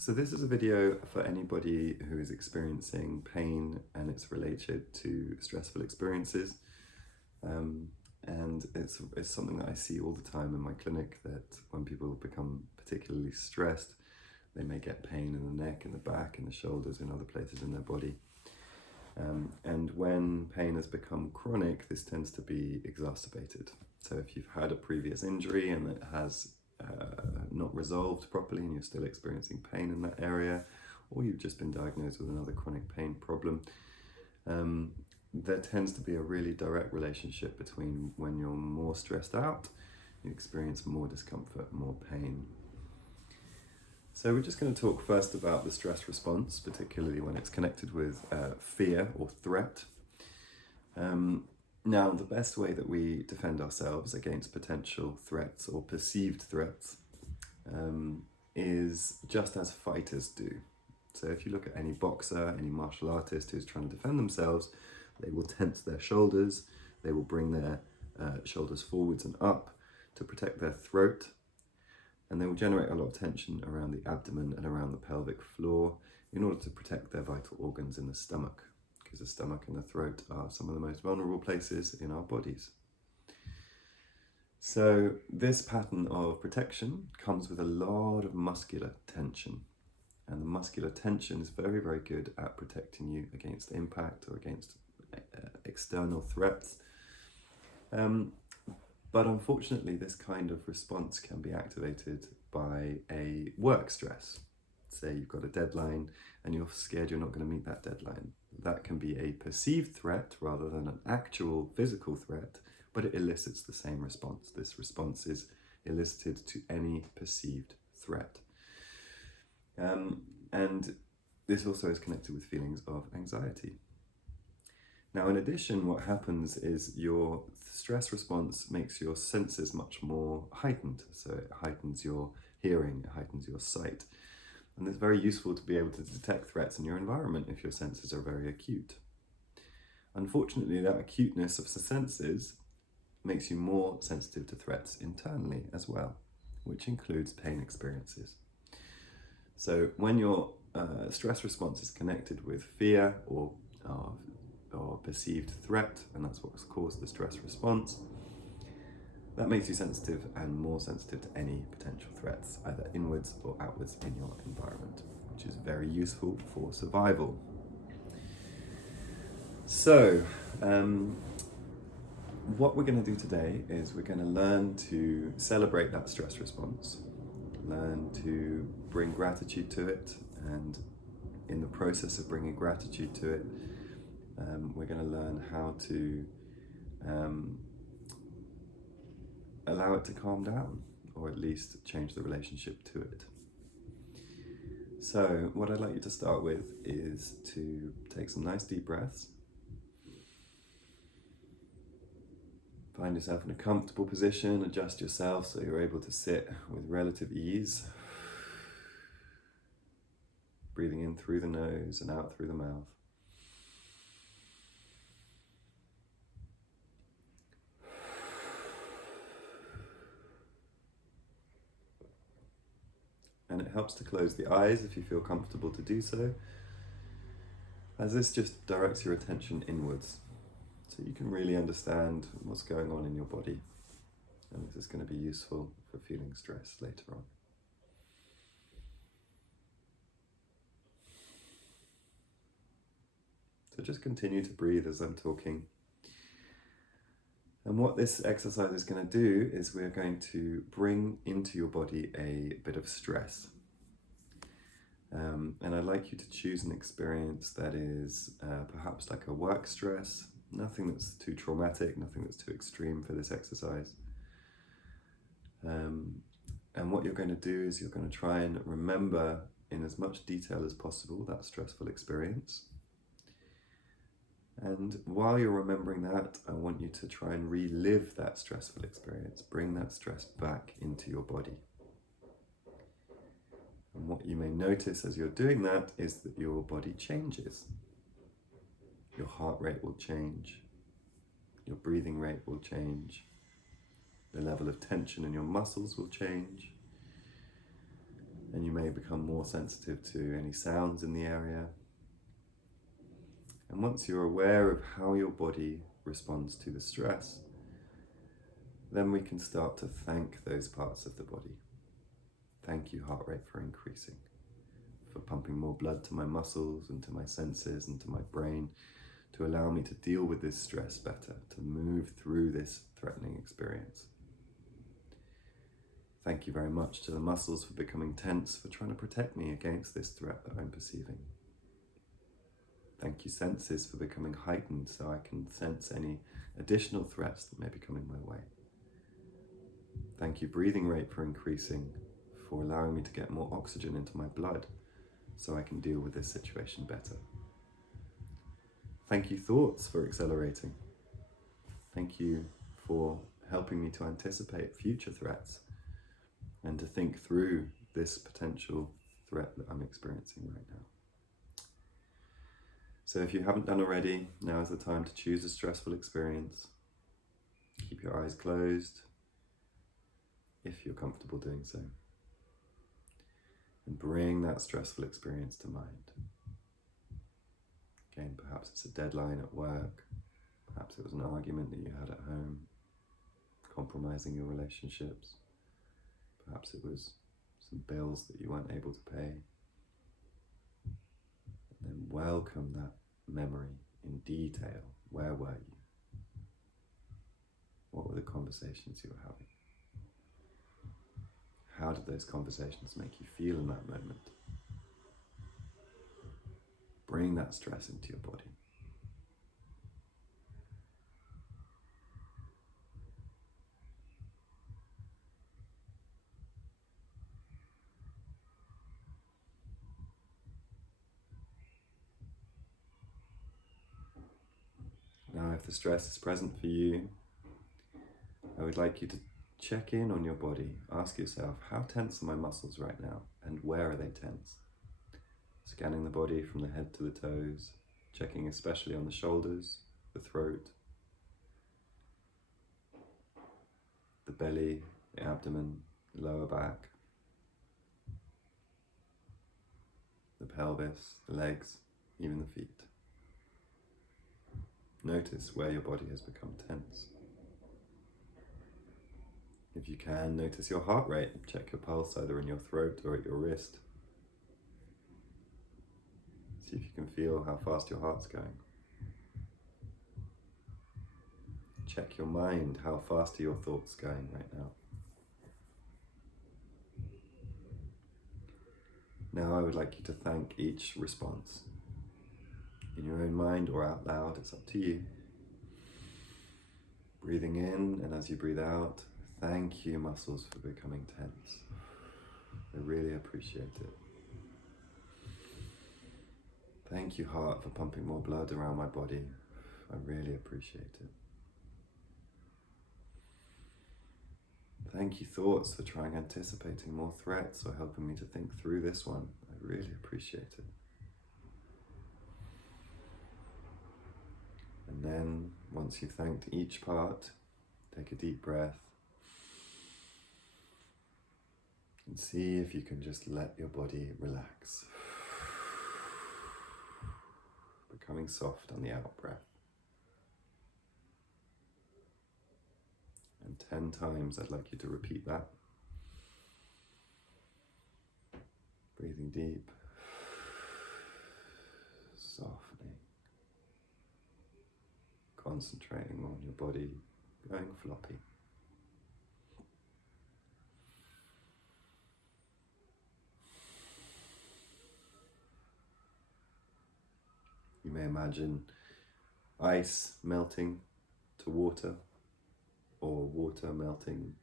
So this is a video for anybody who is experiencing pain and it's related to stressful experiences. And it's something that I see all the time in my clinic, that when people become particularly stressed, they may get pain in the neck, in the back, in the shoulders, in other places in their body. And when pain has become chronic, this tends to be exacerbated. So if you've had a previous injury and it has not resolved properly and you're still experiencing pain in that area, or you've just been diagnosed with another chronic pain problem, there tends to be a really direct relationship between when you're more stressed out, you experience more discomfort, more pain. So we're just going to talk first about the stress response, particularly when it's connected with fear or threat. Now, the best way that we defend ourselves against potential threats or perceived threats is just as fighters do. So if you look at any boxer, any martial artist who's trying to defend themselves, they will tense their shoulders, they will bring their shoulders forwards and up to protect their throat, and they will generate a lot of tension around the abdomen and around the pelvic floor in order to protect their vital organs in the stomach, because the stomach and the throat are some of the most vulnerable places in our bodies. So this pattern of protection comes with a lot of muscular tension, and the muscular tension is very, very good at protecting you against impact or against external threats. But unfortunately, this kind of response can be activated by a work stress. Say you've got a deadline and you're scared you're not going to meet that deadline. That can be a perceived threat rather than an actual physical threat, but it elicits the same response. This response is elicited to any perceived threat. And this also is connected with feelings of anxiety. Now, in addition, what happens is your stress response makes your senses much more heightened. So it heightens your hearing, it heightens your sight. And it's very useful to be able to detect threats in your environment if your senses are very acute. Unfortunately, that acuteness of the senses makes you more sensitive to threats internally as well, which includes pain experiences. So when your stress response is connected with fear or perceived threat, and that's what's caused the stress response, that makes you sensitive and more sensitive to any potential threats, either inwards or outwards in your environment, which is very useful for survival. So, what we're going to do today is we're going to learn to celebrate that stress response, learn to bring gratitude to it, and in the process of bringing gratitude to it, we're going to learn how to allow it to calm down, or at least change the relationship to it. So what I'd like you to start with is to take some nice deep breaths. Find yourself in a comfortable position, adjust yourself so you're able to sit with relative ease. Breathing in through the nose and out through the mouth. And it helps to close the eyes if you feel comfortable to do so, as this just directs your attention inwards, so you can really understand what's going on in your body. And this is going to be useful for feeling stress later on. So just continue to breathe as I'm talking. And what this exercise is going to do is we're going to bring into your body a bit of stress. And I'd like you to choose an experience that is perhaps like a work stress, nothing that's too traumatic, nothing that's too extreme for this exercise. And what you're going to do is you're going to try and remember in as much detail as possible that stressful experience. And while you're remembering that, I want you to try and relive that stressful experience, bring that stress back into your body. And what you may notice as you're doing that is that your body changes. Your heart rate will change, your breathing rate will change, the level of tension in your muscles will change, And you may become more sensitive to any sounds in the area. And once you're aware of how your body responds to the stress, then we can start to thank those parts of the body. Thank you, heart rate, for increasing, for pumping more blood to my muscles and to my senses and to my brain to allow me to deal with this stress better, to move through this threatening experience. Thank you very much to the muscles for becoming tense, for trying to protect me against this threat that I'm perceiving. Thank you, senses, for becoming heightened so I can sense any additional threats that may be coming my way. Thank you, breathing rate, for increasing, for allowing me to get more oxygen into my blood so I can deal with this situation better. Thank you, thoughts, for accelerating. Thank you for helping me to anticipate future threats and to think through this potential threat that I'm experiencing right now. So if you haven't done already, now is the time to choose a stressful experience. Keep your eyes closed, if you're comfortable doing so. And bring that stressful experience to mind. Again, perhaps it's a deadline at work, perhaps it was an argument that you had at home, compromising your relationships, perhaps it was some bills that you weren't able to pay. And then welcome that memory in detail. Where were you? What were the conversations you were having? How did those conversations make you feel in that moment? Bring that stress into your body. Now, if the stress is present for you, I would like you to check in on your body. Ask yourself, how tense are my muscles right now? And where are they tense? Scanning the body from the head to the toes, checking especially on the shoulders, the throat, the belly, the abdomen, the lower back, the pelvis, the legs, even the feet. Notice where your body has become tense. If you can, notice your heart rate. Check your pulse either in your throat or at your wrist. See if you can feel how fast your heart's going. Check your mind. How fast are your thoughts going right now? Now I would like you to thank each response. In your own mind or out loud, it's up to you. Breathing in, and as you breathe out, thank you, muscles, for becoming tense. I really appreciate it. Thank you, heart, for pumping more blood around my body. I really appreciate it. Thank you, thoughts, for trying anticipating more threats or helping me to think through this one. I really appreciate it. And then, once you've thanked each part, take a deep breath and see if you can just let your body relax, becoming soft on the out breath. And 10 times I'd like you to repeat that. Breathing deep, softening, concentrating on your body going floppy. You may imagine ice melting to water, or water melting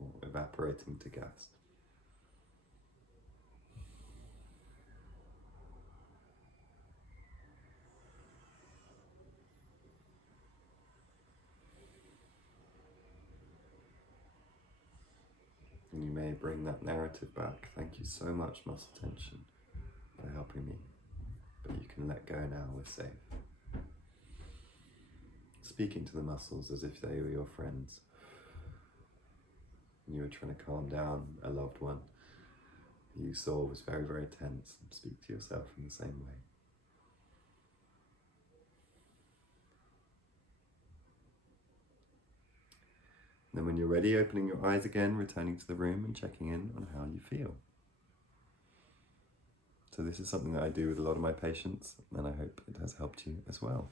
or evaporating to gas. And you may bring that narrative back. Thank you so much, muscle tension, for helping me. But you can let go now, we're safe. Speaking to the muscles as if they were your friends. And you were trying to calm down a loved one. you saw was very, very tense. Speak to yourself in the same way. Then when you're ready, opening your eyes again, returning to the room and checking in on how you feel. So this is something that I do with a lot of my patients, and I hope it has helped you as well.